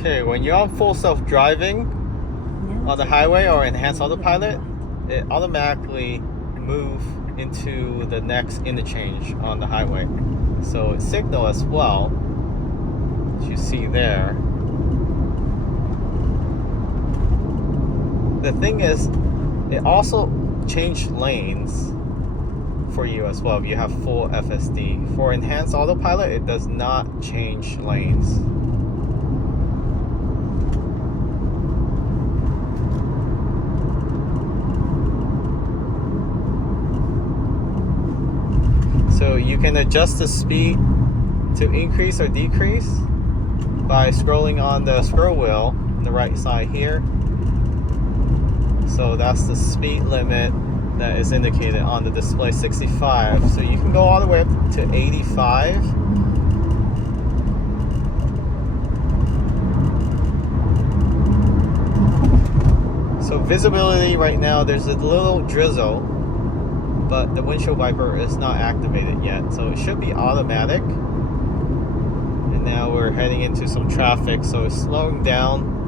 Okay, when you're on full self-driving on the highway or enhanced autopilot, it automatically moves into the next interchange on the highway. So it signals as well, as you see there. The thing is, it also changed lanes for you as well if you have full FSD. For enhanced autopilot, it does not change lanes. So you can adjust the speed to increase or decrease by scrolling on the scroll wheel on the right side here. So that's the speed limit that is indicated on the display, 65. So you can go all the way up to 85. So visibility right now, there's a little drizzle, but the windshield wiper is not activated yet. So it should be automatic. And now we're heading into some traffic, so it's slowing down.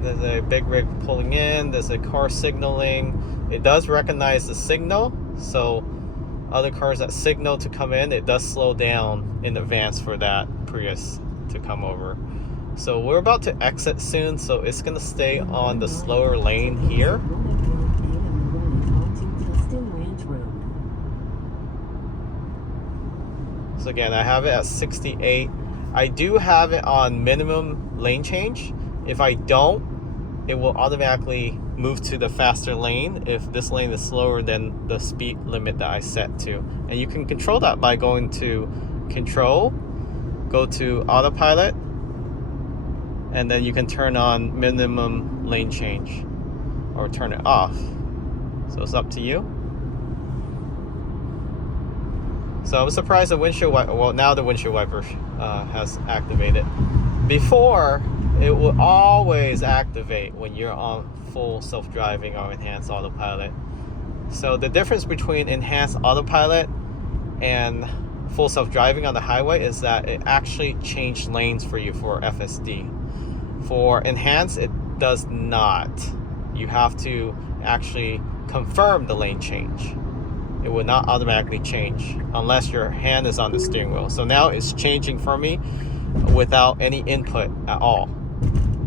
There's a big rig pulling in, there's a car signaling. It does recognize the signal, so other cars that signal to come in, it does slow down in advance for that Prius to come over. So we're about to exit soon, so it's gonna stay on the slower lane here. So again, I have it at 68. I do have it on minimum lane change. If I don't, it will automatically move to the faster lane if this lane is slower than the speed limit that I set to. And you can control that by going to Control, go to Autopilot, and then you can turn on minimum lane change or turn it off. So it's up to you. So I'm surprised the windshield wiper, well, now the windshield wiper has activated. Before, it will always activate when you're on full self-driving or enhanced autopilot. So the difference between enhanced autopilot and full self-driving on the highway is that it actually changed lanes for you for FSD. For enhanced, it does not. You have to actually confirm the lane change. It will not automatically change unless your hand is on the steering wheel. So now it's changing for me without any input at all.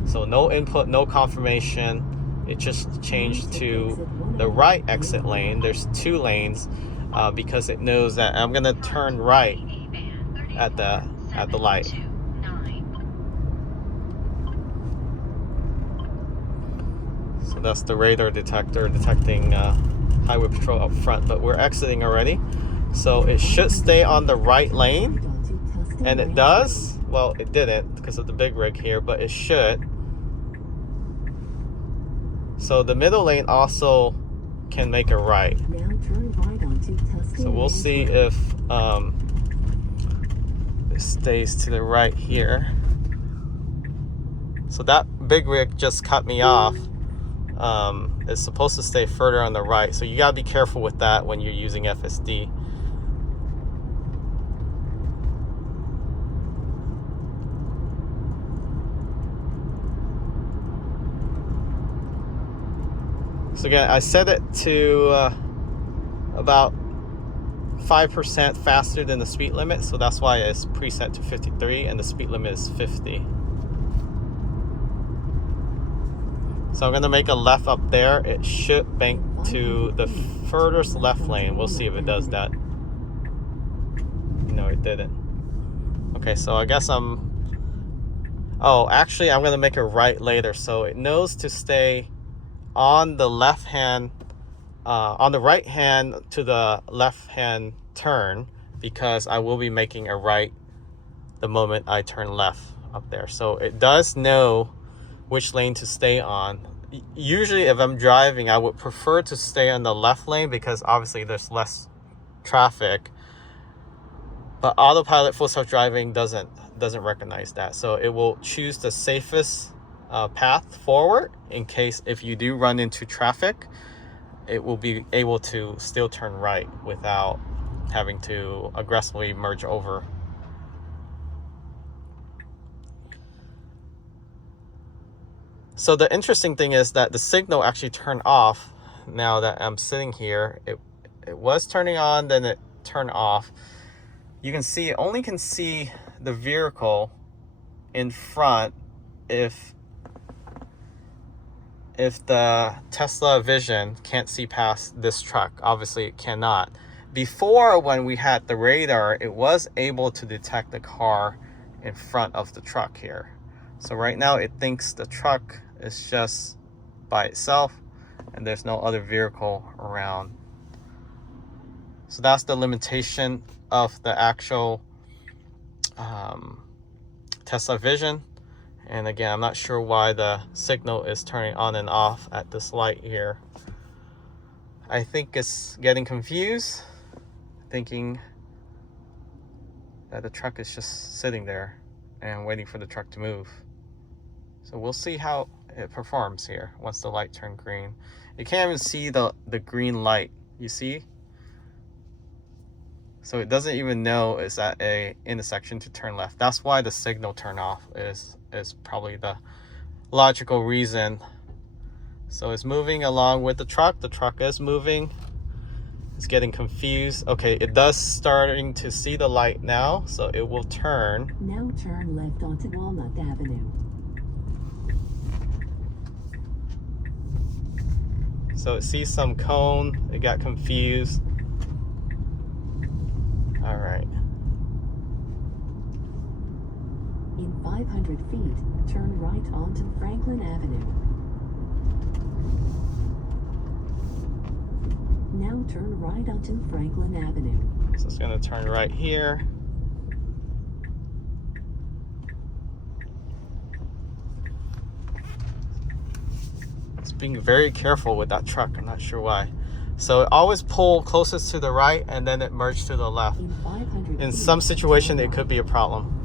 So no input, no confirmation. It just changed to the right exit lane. There's two lanes because it knows that I'm gonna turn right at the light. So that's the radar detector detecting highway patrol up front, but we're exiting already. So it should stay on the right lane, and it does. Well, it didn't because of the big rig here, but it should. So the middle lane also can make a right. So we'll see if it stays to the right here. So that big rig just cut me off. It's supposed to stay further on the right, so you gotta be careful with that when you're using FSD. So again, I set it to about 5% faster than the speed limit, so that's why it's preset to 53 and the speed limit is 50. So I'm gonna make a left up there. It should bank to the furthest left lane. We'll see if it does that. No, it didn't. Okay, so I guess oh, actually I'm gonna make a right later. So it knows to stay on the left hand, on the right hand to the left hand turn, because I will be making a right the moment I turn left up there. So it does know which lane to stay on. Usually if I'm driving, I would prefer to stay on the left lane because obviously there's less traffic, but autopilot full self-driving doesn't recognize that. So it will choose the safest path forward in case if you do run into traffic, it will be able to still turn right without having to aggressively merge over. So the interesting thing is that the signal actually turned off. Now that I'm sitting here, it was turning on, then it turned off. You can see, only can see the vehicle in front if the Tesla vision can't see past this truck. Obviously it cannot. Before, when we had the radar, it was able to detect the car in front of the truck here. So right now it thinks the truck is just by itself and there's no other vehicle around. So that's the limitation of the actual Tesla vision. And again, I'm not sure why the signal is turning on and off at this light here. I think it's getting confused, thinking that the truck is just sitting there and waiting for the truck to move. So we'll see how it performs here once the light turned green. You can't even see the green light, you see? So it doesn't even know it's at a intersection to turn left. That's why the signal turn off is probably the logical reason. So it's moving along with the truck. The truck is moving. It's getting confused. Okay, it does starting to see the light now, so it will turn. Now turn left onto Walnut Avenue. So it sees some cone. It got confused. All right. In 500 feet, turn right onto Franklin Avenue. Now turn right onto Franklin Avenue. So it's going to turn right here. It's being very careful with that truck. I'm not sure why. So it always pull closest to the right and then it merged to the left. In some situation, it could be a problem.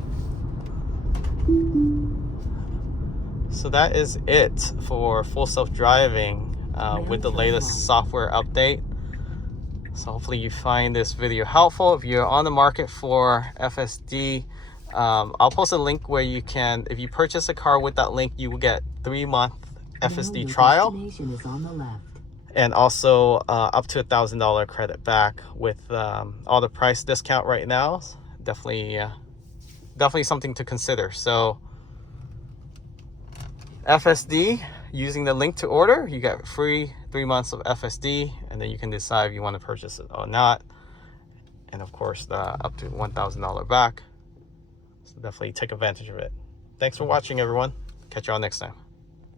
So that is it for full self-driving with the latest software update. So hopefully you find this video helpful. If you're on the market for FSD, I'll post a link where you can, if you purchase a car with that link, you will get 3-month FSD trial. And also up to $1,000 credit back with all the price discount right now. Definitely something to consider. So FSD, using the link to order, you get free 3 months of FSD, and then you can decide if you want to purchase it or not. And of course, the up to $1,000 back. So definitely take advantage of it. Thanks for watching, everyone. Catch you all next time.